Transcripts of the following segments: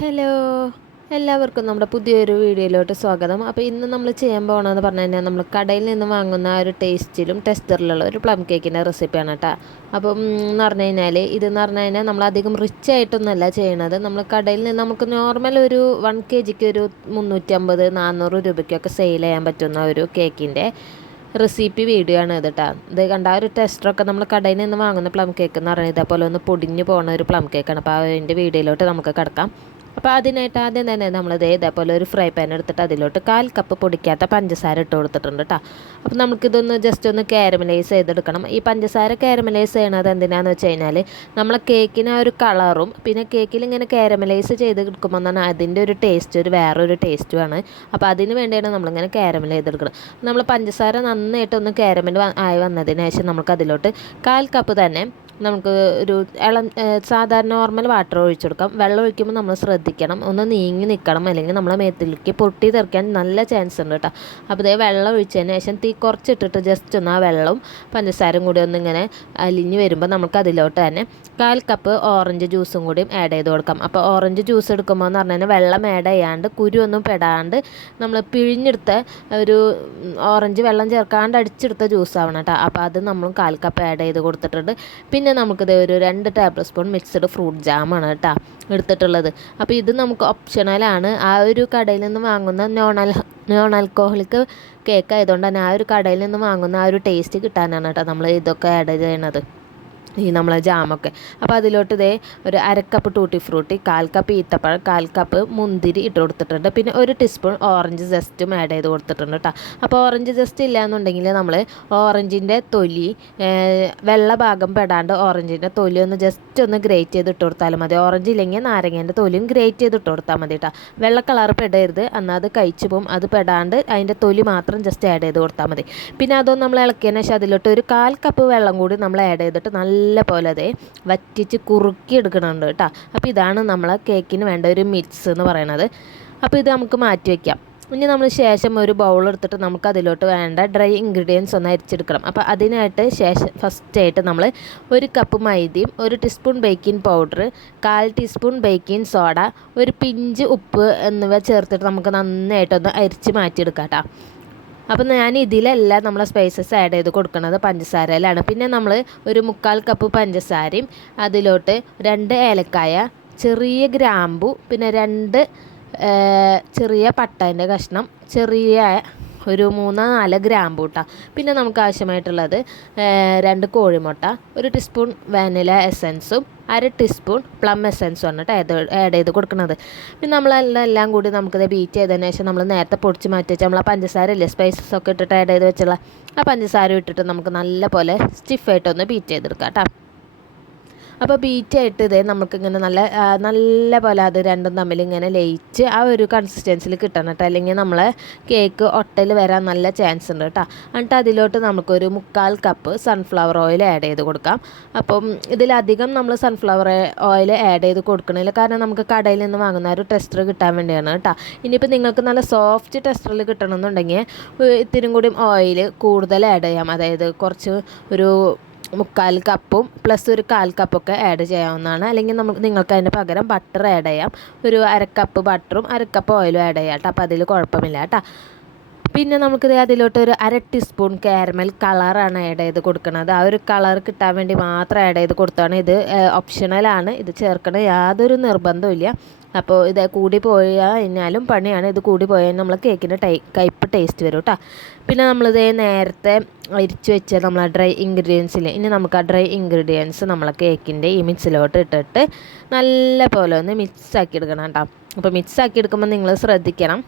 Hello. എല്ലാവർക്കും നമ്മുടെ പുതിയൊരു വീഡിയോയിലോട്ട് സ്വാഗതം. അപ്പോൾ ഇന്ന് നമ്മൾ ചെയ്യാൻ പോകണമെന്ന് പറഞ്ഞു കഴിഞ്ഞാൽ നമ്മൾ കടയിൽ നിന്ന് വാങ്ങുന്ന ഒരു ടേസ്റ്റിലും ടെസ്റ്ററിലുള്ള ഒരു പ്ലം കേക്കിന്റെ റെസിപ്പിയാണ് കേട്ടോ അപ്പം എന്ന് പറഞ്ഞു കഴിഞ്ഞാൽ ഇതെന്ന് പറഞ്ഞു കഴിഞ്ഞാൽ നമ്മൾ അധികം റിച്ച് ആയിട്ടൊന്നുമല്ല ചെയ്യണത്. നമ്മൾ കടയിൽ നിന്ന് നമുക്ക് നോർമൽ ഒരു വൺ കെ ജിക്ക് ഒരു മുന്നൂറ്റമ്പത് നാനൂറ് രൂപയ്ക്കൊക്കെ സെയിൽ ചെയ്യാൻ പറ്റുന്ന ഒരു കേക്കിന്റെ റെസിപ്പി വീഡിയോ ആണ് ഇത് കേട്ടോ ഇത് കണ്ട ആ ഒരു ടെസ്റ്ററൊക്കെ നമ്മൾ കടയിൽ നിന്ന് വാങ്ങുന്ന പ്ലം കേക്ക് എന്ന് പറയുന്നത് ഇതേപോലെ ഒന്ന് പൊടിഞ്ഞു പോകുന്ന ഒരു പ്ലം കേക്കാണ് അപ്പോൾ അതിന്റെ വീഡിയോയിലോട്ട് നമുക്ക് കിടക്കാം. അപ്പോൾ അതിനായിട്ട് ആദ്യം തന്നെ നമ്മളിത് ഇതേപോലെ ഒരു ഫ്രൈ പാൻ എടുത്തിട്ട് അതിലോട്ട് കാൽ കപ്പ് പൊടിക്കാത്ത പഞ്ചസാര ഇട്ട് കൊടുത്തിട്ടുണ്ട് കേട്ടോ അപ്പോൾ നമുക്കിതൊന്ന് ജസ്റ്റ് ഒന്ന് കാരമലൈസ് ചെയ്തെടുക്കണം. ഈ പഞ്ചസാര കാരമലൈസ് ചെയ്യണത് എന്തിനാന്ന് വെച്ച് കഴിഞ്ഞാൽ നമ്മളെ കേക്കിന് ആ ഒരു കളറും പിന്നെ കേക്കിൽ ഇങ്ങനെ കാരമലൈസ് ചെയ്ത് എടുക്കുമ്പോൾ തന്നെ അതിന്റെ ഒരു ടേസ്റ്റ് ഒരു വേറൊരു ടേസ്റ്റുമാണ് അപ്പോൾ അതിന് വേണ്ടിയാണ് നമ്മളിങ്ങനെ കാരമൽ ചെയ്തെടുക്കണം നമ്മൾ പഞ്ചസാര നന്നായിട്ടൊന്ന് കാരമൽ ആയി വന്നതിന് ശേഷം നമുക്ക് അതിലോട്ട് കാൽ കപ്പ് തന്നെ നമുക്ക് ഒരു ഇളം സാധാരണ നോർമൽ വാട്ടർ ഒഴിച്ചു കൊടുക്കാം. വെള്ളം ഒഴിക്കുമ്പോൾ നമ്മൾ ശ്രദ്ധിക്കണം. ഒന്ന് നീങ്ങി നിൽക്കണം അല്ലെങ്കിൽ നമ്മളെ മേത്തിലേക്ക് പൊട്ടി തെറിക്കാൻ നല്ല ചാൻസ് ഉണ്ട് കേട്ടോ. അപ്പോൾ ഇതേ വെള്ളം ഒഴിച്ചതിന് ശേഷം തീ കുറച്ചിട്ടിട്ട് ജസ്റ്റ് ഒന്ന് ആ വെള്ളവും പഞ്ചസാരയും കൂടി ഒന്നിങ്ങനെ അലിഞ്ഞ് വരുമ്പോൾ നമുക്ക് അതിലോട്ട് തന്നെ കാൽ കപ്പ് ഓറഞ്ച് ജ്യൂസും കൂടി ആഡ് ചെയ്ത് കൊടുക്കാം. അപ്പോൾ ഓറഞ്ച് ജ്യൂസ് എടുക്കുമ്പോൾ എന്ന് പറഞ്ഞാൽ വെള്ളം ആഡ് ചെയ്യാണ്ട് കുരുവൊന്നും പെടാണ്ട് നമ്മൾ പിഴിഞ്ഞെടുത്ത ഒരു ഓറഞ്ച് വെള്ളം ചേർക്കാണ്ട് അടിച്ചെടുത്ത ജ്യൂസ് ആവണം കേട്ടോ. അപ്പോൾ അത് നമ്മൾ കാൽ കപ്പ് ആഡ് ചെയ്ത് കൊടുത്തിട്ടുണ്ട്. പിന്നെ നമുക്കിത് ഒരു രണ്ട് ടേബിൾ സ്പൂൺ മിക്സ്ഡ് ഫ്രൂട്ട് ജാമാണ് കേട്ടോ എടുത്തിട്ടുള്ളത്. അപ്പോൾ ഇത് നമുക്ക് ഓപ്ഷണലാണ് ആ ഒരു കടയിൽ നിന്ന് വാങ്ങുന്ന non al non alcoholic cake ആയതുകൊണ്ട് തന്നെ ആ ഒരു കടയിൽ നിന്ന് വാങ്ങുന്ന ആ ഒരു ടേസ്റ്റ് കിട്ടാനാണ് കേട്ടോ നമ്മൾ ഇതൊക്കെ ആഡ് ചെയ്യണത് ഈ നമ്മളെ ജാമൊക്കെ. അപ്പോൾ അതിലോട്ട് ഇതേ ഒരു അരക്കപ്പ് ടൂട്ടി ഫ്രൂട്ടി കാൽ കപ്പ് ഈത്തപ്പഴം കാൽ കപ്പ് മുന്തിരി ഇട്ട് കൊടുത്തിട്ടുണ്ട്. പിന്നെ ഒരു ടീസ്പൂൺ ഓറഞ്ച് ജസ്റ്റും ആഡ് ചെയ്ത് കൊടുത്തിട്ടുണ്ട് കേട്ടോ അപ്പോൾ ഓറഞ്ച് ജസ്റ്റ് ഇല്ല എന്നുണ്ടെങ്കിൽ നമ്മൾ ഓറഞ്ചിന്റെ തൊലി വെള്ള ഭാഗം പെടാണ്ട് ഓറഞ്ചിന്റെ തൊലി ഒന്ന് ജസ്റ്റ് ഒന്ന് ഗ്രേറ്റ് ചെയ്ത് ഇട്ട് കൊടുത്താലും മതി. ഓറഞ്ച് ഇല്ലെങ്കിൽ നാരങ്ങേന്റെ തൊലിയും ഗ്രേറ്റ് ചെയ്ത് ഇട്ട് കൊടുത്താൽ മതി കേട്ടോ വെള്ള കളർ പെടരുത്. എന്നാൽ അത് കഴിച്ചു പോകും അത് പെടാണ്ട് അതിന്റെ തൊലി മാത്രം ജസ്റ്റ് ആഡ് ചെയ്ത് കൊടുത്താൽ മതി. പിന്നെ അതൊന്നും നമ്മൾ ഇളക്കിയതിന് ശേഷം അതിലോട്ട് ഒരു കാൽ കപ്പ് വെള്ളം കൂടി നമ്മൾ ആഡ് ചെയ്തിട്ട് നല്ല പോലെ അതെ വറ്റിച്ച് കുറുക്കി എടുക്കണുണ്ട് കേട്ടോ. അപ്പോൾ ഇതാണ് നമ്മളെ കേക്കിന് വേണ്ട ഒരു മിക്സ് എന്ന് പറയുന്നത് അപ്പോൾ ഇത് നമുക്ക് മാറ്റി വയ്ക്കാം ഇനി നമ്മൾ ശേഷം ഒരു ബൗൾ എടുത്തിട്ട് നമുക്ക് അതിലോട്ട് വേണ്ട ഡ്രൈ ഇൻഗ്രീഡിയൻസ് ഒന്ന് അരിച്ചെടുക്കണം. അപ്പോൾ അതിനായിട്ട് ശേഷം ഫസ്റ്റ് ആയിട്ട് നമ്മൾ ഒരു കപ്പ് മൈദയും ഒരു ടീസ്പൂൺ ബേക്കിംഗ് പൗഡർ കാൽ ടീസ്പൂൺ ബേക്കിംഗ് സോഡ ഒരു പിഞ്ച് ഉപ്പ് എന്നിവ ചേർത്തിട്ട് നമുക്ക് നന്നായിട്ടൊന്ന് അരിച്ച് മാറ്റിയെടുക്കാം കേട്ടോ. അപ്പം ഞാൻ ഇതിലല്ല നമ്മൾ സ്പൈസസ് ആഡ് ചെയ്ത് കൊടുക്കുന്നത് പഞ്ചസാരയിലാണ്. പിന്നെ നമ്മൾ ഒരു മുക്കാൽ കപ്പ് പഞ്ചസാരയും അതിലോട്ട് രണ്ട് ഏലക്കായ ചെറിയ ഗ്രാമ്പു പിന്നെ രണ്ട് ചെറിയ പട്ടേന്റെ കഷ്ണം ചെറിയ ഒരു മൂന്ന് നാല് ഗ്രാമ്പു കേട്ടോ പിന്നെ നമുക്ക് ആവശ്യമായിട്ടുള്ളത് രണ്ട് കോഴിമുട്ട ഒരു ടീസ്പൂൺ വാനില എസൻസും അര ടീസ്പൂൺ പ്ലം എസെൻസ് കേട്ടോ ആഡ് ചെയ്ത് കൊടുക്കുന്നത്. പിന്നെ നമ്മളെല്ലാം എല്ലാം കൂടി നമുക്കിത് ബീറ്റ് ചെയ്തതിന് ശേഷം നമ്മൾ നേരത്തെ പൊടിച്ച് മാറ്റി വെച്ചാൽ നമ്മൾ ആ പഞ്ചസാര ഇല്ലേ സ്പൈസസ് ഒക്കെ ഇട്ടിട്ട് ആഡ് ചെയ്ത് വെച്ചുള്ള ആ പഞ്ചസാര ഇട്ടിട്ട് നമുക്ക് നല്ല പോലെ സ്റ്റിഫായിട്ടൊന്ന് ബീറ്റ് ചെയ്തെടുക്കാം കേട്ടോ. അപ്പോൾ ബീറ്റായിട്ട് ഇതേ നമുക്കിങ്ങനെ നല്ല നല്ല പോലെ അത് രണ്ടും തമ്മിൽ ഇങ്ങനെ ലയിച്ച് ആ ഒരു കൺസിസ്റ്റൻസിൽ കിട്ടണം കേട്ടോ അല്ലെങ്കിൽ നമ്മളെ കേക്ക് ഒട്ടയിൽ വരാൻ നല്ല ചാൻസ് ഉണ്ട് കേട്ടോ എന്നിട്ട് അതിലോട്ട് നമുക്കൊരു മുക്കാൽ കപ്പ് സൺഫ്ലവർ ഓയിൽ ആഡ് ചെയ്ത് കൊടുക്കാം. അപ്പം ഇതിലധികം നമ്മൾ സൺഫ്ലവർ ഓയിൽ ആഡ് ചെയ്ത് കൊടുക്കണില്ല കാരണം നമുക്ക് കടയിൽ നിന്ന് വാങ്ങുന്ന ഒരു ടെസ്റ്റർ കിട്ടാൻ വേണ്ടിയാണ് കേട്ടോ ഇനിയിപ്പോൾ നിങ്ങൾക്ക് നല്ല സോഫ്റ്റ് ടെസ്റ്ററിൽ കിട്ടണമെന്നുണ്ടെങ്കിൽ ഇത്തിരി കൂടി ഓയിൽ കൂടുതൽ ആഡ് ചെയ്യാം. അതായത് കുറച്ച് ഒരു മുക്കാൽ കപ്പും പ്ലസ് ഒരു കാൽ കപ്പൊക്കെ ആഡ് ചെയ്യാവുന്നതാണ്. അല്ലെങ്കിൽ നമുക്ക് നിങ്ങൾക്ക് അതിന് പകരം ബട്ടർ ആഡ് ചെയ്യാം. ഒരു അരക്കപ്പ് ബട്ടറും അരക്കപ്പ് ഓയിലും ആഡ് ചെയ്യാം കേട്ടോ അപ്പോൾ അതിൽ കുഴപ്പമില്ല കേട്ടോ പിന്നെ നമുക്കിത് അതിലോട്ട് ഒരു അര ടീസ്പൂൺ കാരമൽ കളറാണ് ആഡ് ചെയ്ത് കൊടുക്കുന്നത് ആ ഒരു കളർ കിട്ടാൻ വേണ്ടി മാത്രം ആഡ് ചെയ്ത് കൊടുത്താണ് ഇത് ഓപ്ഷണലാണ് ഇത് ചേർക്കണ യാതൊരു നിർബന്ധമില്ല അപ്പോൾ ഇത് കൂടി പോയാലും പണിയാണ്. ഇത് കൂടി പോയാൽ നമ്മൾ കേക്കിന്റെ ടൈ കയ്പ്പ് ടേസ്റ്റ് വരും കേട്ടോ പിന്നെ നമ്മളിത് നേരത്തെ അരിച്ച് വെച്ച നമ്മൾ ആ ഡ്രൈ ഇൻഗ്രീഡിയൻസിൽ ഇനി നമുക്ക് ആ ഡ്രൈ ഇൻഗ്രീഡിയൻസ് നമ്മൾ കേക്കിന്റെ ഈ മിക്സിലോട്ട് ഇട്ടിട്ട് നല്ല പോലെ ഒന്ന് മിക്സ് ആക്കി എടുക്കണം കേട്ടോ അപ്പോൾ മിക്സ് ആക്കി എടുക്കുമ്പോൾ നിങ്ങൾ ശ്രദ്ധിക്കണം.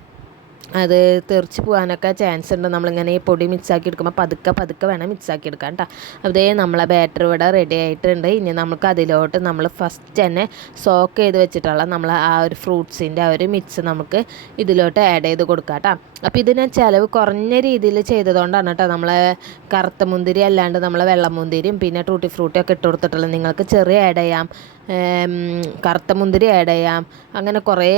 അത് തെറിച്ച് പോകാനൊക്കെ ചാൻസ് ഉണ്ട്. നമ്മളിങ്ങനെ ഈ പൊടി മിക്സാക്കി എടുക്കുമ്പോൾ പതുക്കെ പതുക്കെ വേണം മിക്സാക്കി എടുക്കാൻ കേട്ടോ അതേ നമ്മളെ ബാറ്റർ ഇവിടെ റെഡി ആയിട്ടുണ്ട്. ഇനി നമുക്ക് അതിലോട്ട് നമ്മൾ ഫസ്റ്റ് തന്നെ സോക്ക് ചെയ്ത് വെച്ചിട്ടുള്ള നമ്മൾ ആ ഒരു ഫ്രൂട്ട്സിന്റെ ആ ഒരു മിക്സ് നമുക്ക് ഇതിലോട്ട് ആഡ് ചെയ്ത് കൊടുക്കാം കേട്ടോ അപ്പോൾ ഇതിന് ചിലവ് കുറഞ്ഞ രീതിയിൽ ചെയ്തതുകൊണ്ടാണ് കേട്ടോ നമ്മളെ കറുത്ത മുന്തിരി അല്ലാണ്ട് നമ്മളെ വെള്ളം മുന്തിരിയും പിന്നെ ടൂട്ടി ഫ്രൂട്ടി ഒക്കെ ഇട്ട് കൊടുത്തിട്ടുള്ളത് നിങ്ങൾക്ക് ചെറിയ ആഡ് ചെയ്യാം. കറുത്ത മുന്തിരി ആഡ് ചെയ്യാം. അങ്ങനെ കുറേ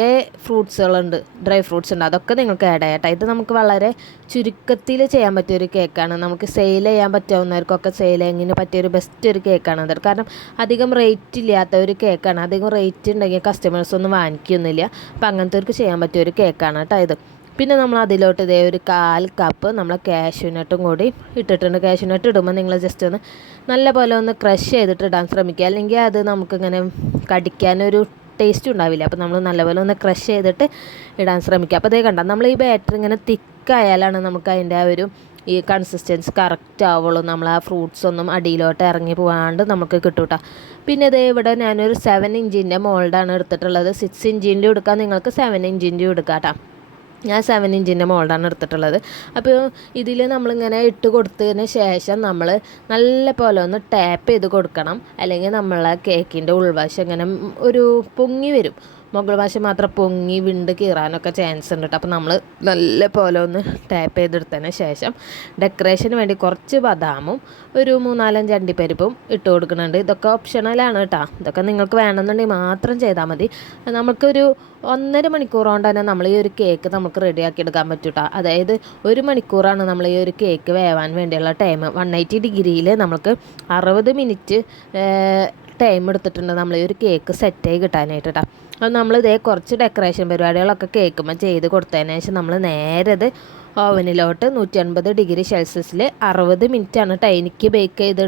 ഫ്രൂട്ട്സുകളുണ്ട് ഡ്രൈ ഫ്രൂട്ട്സ് ഉണ്ട്. അതൊക്കെ നിങ്ങൾക്ക് ആഡ് ചെയ്യാം കേട്ടോ ഇത് നമുക്ക് വളരെ ചുരുക്കത്തിൽ ചെയ്യാൻ പറ്റിയൊരു കേക്കാണ് നമുക്ക് സെയിൽ ചെയ്യാൻ പറ്റാവുന്നവർക്കൊക്കെ സെയിൽ ചെയ്യാൻ പറ്റിയൊരു ബെസ്റ്റ് ഒരു കേക്കാണ് അത്. കാരണം അധികം റേറ്റ് ഇല്ലാത്ത ഒരു കേക്കാണ് അധികം റേറ്റ് ഉണ്ടെങ്കിൽ കസ്റ്റമേഴ്സ് ഒന്നും വാങ്ങിക്കൊന്നുമില്ല. അപ്പം അങ്ങനത്തെ ഒരു ചെയ്യാൻ പറ്റിയൊരു കേക്കാണ് കേട്ടോ ഇത്. പിന്നെ നമ്മൾ അതിലോട്ട് ഇതേ ഒരു കാൽ കപ്പ് നമ്മൾ കാഷ്യൂനട്ടും കൂടി ഇട്ടിട്ടുണ്ട്. കാഷ്യൂനട്ട് ഇടുമ്പോൾ നിങ്ങൾ ജസ്റ്റ് ഒന്ന് നല്ല പോലെ ഒന്ന് ക്രഷ് ചെയ്തിട്ട് ഇടാൻ ശ്രമിക്കുക. അല്ലെങ്കിൽ അത് നമുക്കിങ്ങനെ കടിക്കാനൊരു ടേസ്റ്റ് ഉണ്ടാവില്ല. അപ്പോൾ നമ്മൾ നല്ലപോലെ ഒന്ന് ക്രഷ് ചെയ്തിട്ട് ഇടാൻ ശ്രമിക്കുക. അപ്പോൾ അതേ കണ്ട നമ്മൾ ഈ ബാറ്റർ ഇങ്ങനെ തിക്കായാലാണ് നമുക്ക് അതിന്റെ ആ ഒരു ഈ കൺസിസ്റ്റൻസ് കറക്റ്റ് ആവുള്ളൂ. നമ്മൾ ആ ഫ്രൂട്ട്സ് ഒന്നും അടിയിലോട്ട് ഇറങ്ങി പോകാണ്ട് നമുക്ക് കിട്ടൂട്ടാ പിന്നെ ഇതേ ഇവിടെ ഞാനൊരു സെവൻ ഇഞ്ചിന്റെ മോൾഡാണ് എടുത്തിട്ടുള്ളത്. സിക്സ് ഇഞ്ചിന്റെ എടുക്കാം നിങ്ങൾക്ക് സെവൻ ഇഞ്ചിന്റെ എടുക്കാം കേട്ടോ ഞാൻ സെവൻ ഇഞ്ചിന്റെ മോൾഡാണ് എടുത്തിട്ടുള്ളത്. അപ്പോൾ ഇതിൽ നമ്മളിങ്ങനെ ഇട്ട് കൊടുത്തതിന് ശേഷം നമ്മൾ നല്ല പോലെ ഒന്ന് ടാപ്പ് ചെയ്ത് കൊടുക്കണം. അല്ലെങ്കിൽ നമ്മളെ കേക്കിന്റെ ഉൾവശം ഇങ്ങനെ ഒരു പൊങ്ങി വരും. മുകൾ വശം മാത്രം പൊങ്ങി വിണ്ട് കീറാനൊക്കെ ചാൻസ് ഉണ്ട് കേട്ടോ അപ്പോൾ നമ്മൾ നല്ല പോലെ ഒന്ന് ടാപ്പ് ചെയ്തെടുത്തതിന് ശേഷം ഡെക്കറേഷന് വേണ്ടി കുറച്ച് ബദാമും ഒരു മൂന്നാലഞ്ച് അണ്ടിപ്പരിപ്പും ഇട്ട് കൊടുക്കുന്നുണ്ട്. ഇതൊക്കെ ഓപ്ഷണലാണ് കേട്ടോ ഇതൊക്കെ നിങ്ങൾക്ക് വേണമെന്നുണ്ടെങ്കിൽ മാത്രം ചെയ്താൽ മതി. നമുക്കൊരു ഒന്നര മണിക്കൂർ കൊണ്ട് തന്നെ നമ്മൾ ഈ ഒരു കേക്ക് നമുക്ക് റെഡിയാക്കി എടുക്കാൻ പറ്റും അതായത് ഒരു മണിക്കൂറാണ് നമ്മൾ ഈ ഒരു കേക്ക് വേവാൻ വേണ്ടിയുള്ള ടൈം വൺ എയ്റ്റി ഡിഗ്രിയിൽ നമുക്ക് അറുപത് മിനിറ്റ് ടൈം എടുത്തിട്ടുണ്ട് നമ്മൾ ഈ ഒരു കേക്ക് സെറ്റായി കിട്ടാനായിട്ട്. കേട്ടോ അത് നമ്മൾ കുറച്ച് ഡെക്കറേഷൻ പരിപാടികളൊക്കെ കേൾക്കുമ്പോൾ ചെയ്ത് കൊടുത്തതിന് ശേഷം നമ്മൾ നേരെ ഇത് ഓവനിലോട്ട് നൂറ്റി അൻപത് ഡിഗ്രി സെൽഷ്യസിൽ അറുപത് മിനിറ്റാണ് ടൈനിക്ക് ബേക്ക് ചെയ്ത്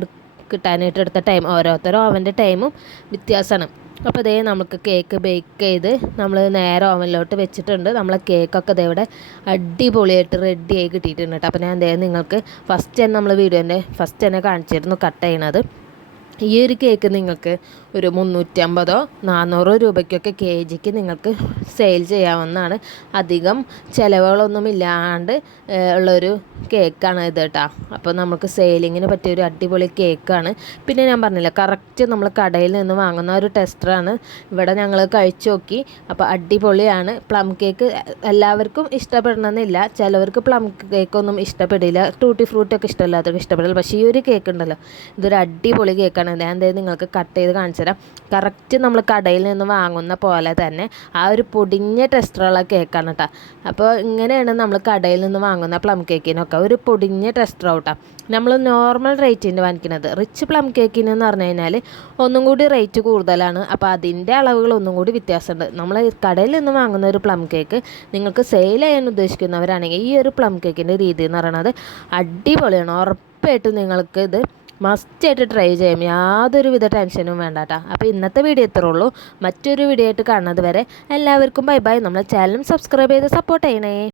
കിട്ടാനായിട്ട് എടുത്ത ടൈം ഓരോരുത്തരും ഓവന്റെ ടൈമും വ്യത്യാസമാണ്. അപ്പോൾ ഇതേ നമുക്ക് കേക്ക് ബേക്ക് ചെയ്ത് നമ്മൾ നേരെ ഓവനിലോട്ട് വെച്ചിട്ടുണ്ട്. നമ്മളെ കേക്കൊക്കെ ഇതേ ഇവിടെ അടിപൊളിയായിട്ട് റെഡി ആയി കിട്ടിയിട്ടുണ്ട് കേട്ടോ അപ്പോൾ ഞാൻ ഇതേ നിങ്ങൾക്ക് ഫസ്റ്റ് തന്നെ നമ്മൾ വീഡിയോന്റെ ഫസ്റ്റ് തന്നെ കാണിച്ചിരുന്നു കട്ട് ചെയ്യണത്. ഈ ഒരു കേക്ക് നിങ്ങൾക്ക് ഒരു മുന്നൂറ്റമ്പതോ നാനൂറോ രൂപയ്ക്കൊക്കെ കെ ജിക്ക് നിങ്ങൾക്ക് സെയിൽ ചെയ്യാവുന്നതാണ്. അധികം ചിലവുകളൊന്നും ഇല്ലാണ്ട് ഉള്ളൊരു കേക്കാണ് ഇത് കേട്ടോ. അപ്പോൾ നമുക്ക് സെയിലിങ്ങിന് പറ്റിയ ഒരു അടിപൊളി കേക്കാണ്. പിന്നെ ഞാൻ പറഞ്ഞില്ല കറക്റ്റ് നമ്മൾ കടയിൽ നിന്ന് വാങ്ങുന്ന ഒരു ടെസ്റ്ററാണ് ഇവിടെ ഞങ്ങൾ കഴിച്ചു നോക്കി. അപ്പോൾ അടിപൊളിയാണ്. പ്ലം കേക്ക് എല്ലാവർക്കും ഇഷ്ടപ്പെടണമെന്നില്ല. ചിലവർക്ക് പ്ലം കേക്കൊന്നും ഇഷ്ടപ്പെടില്ല. ടൂട്ടി ഫ്രൂട്ടൊക്കെ ഇഷ്ടമില്ലാത്തവർക്ക് ഇഷ്ടപ്പെടില്ല. പക്ഷേ ഈ ഒരു കേക്ക് ഉണ്ടല്ലോ ഇതൊരു അടിപൊളി കേക്കാണ് ഞാൻ എന്തായാലും നിങ്ങൾക്ക് കട്ട് ചെയ്ത് കാണിച്ചു തരാം. കറക്റ്റ് നമ്മൾ കടയിൽ നിന്ന് വാങ്ങുന്ന പോലെ തന്നെ ആ ഒരു പൊടിഞ്ഞ ടെസ്റ്ററുള്ള കേക്കാണ് കേട്ടോ. അപ്പോൾ ഇങ്ങനെയാണ് നമ്മൾ കടയിൽ നിന്ന് വാങ്ങുന്ന പ്ലം കേക്കിനൊക്കെ ഒരു പൊടിഞ്ഞ ടെസ്റ്റർ ഔട്ടാണ് നമ്മൾ നോർമൽ റേറ്റിന്റെ വാങ്ങിക്കുന്നത്. റിച്ച് പ്ലം കേക്കിന് എന്ന് പറഞ്ഞു കഴിഞ്ഞാൽ ഒന്നും കൂടി റേറ്റ് കൂടുതലാണ്. അപ്പോൾ അതിന്റെ അളവുകൾ ഒന്നും കൂടി വ്യത്യാസമുണ്ട്. നമ്മൾ കടയിൽ നിന്ന് വാങ്ങുന്ന ഒരു പ്ലം കേക്ക് നിങ്ങൾക്ക് സെയിൽ ചെയ്യാൻ ഉദ്ദേശിക്കുന്നവരാണെങ്കിൽ ഈ ഒരു പ്ലം കേക്കിന്റെ രീതി എന്ന് പറയുന്നത് അടിപൊളിയാണ്. ഉറപ്പായിട്ടും നിങ്ങൾക്ക് ഇത് മസ്റ്റായിട്ട് ട്രൈ ചെയ്യും. യാതൊരു വിധ ടെൻഷനും വേണ്ട കേട്ടോ അപ്പോൾ ഇന്നത്തെ വീഡിയോ ഇത്രേ ഉള്ളൂ. മറ്റൊരു വീഡിയോ ആയിട്ട് കാണുന്നത് വരെ എല്ലാവർക്കും ബൈ ബൈ നമ്മളെ ചാനലും സബ്സ്ക്രൈബ് ചെയ്ത് സപ്പോർട്ട് ചെയ്യണേ.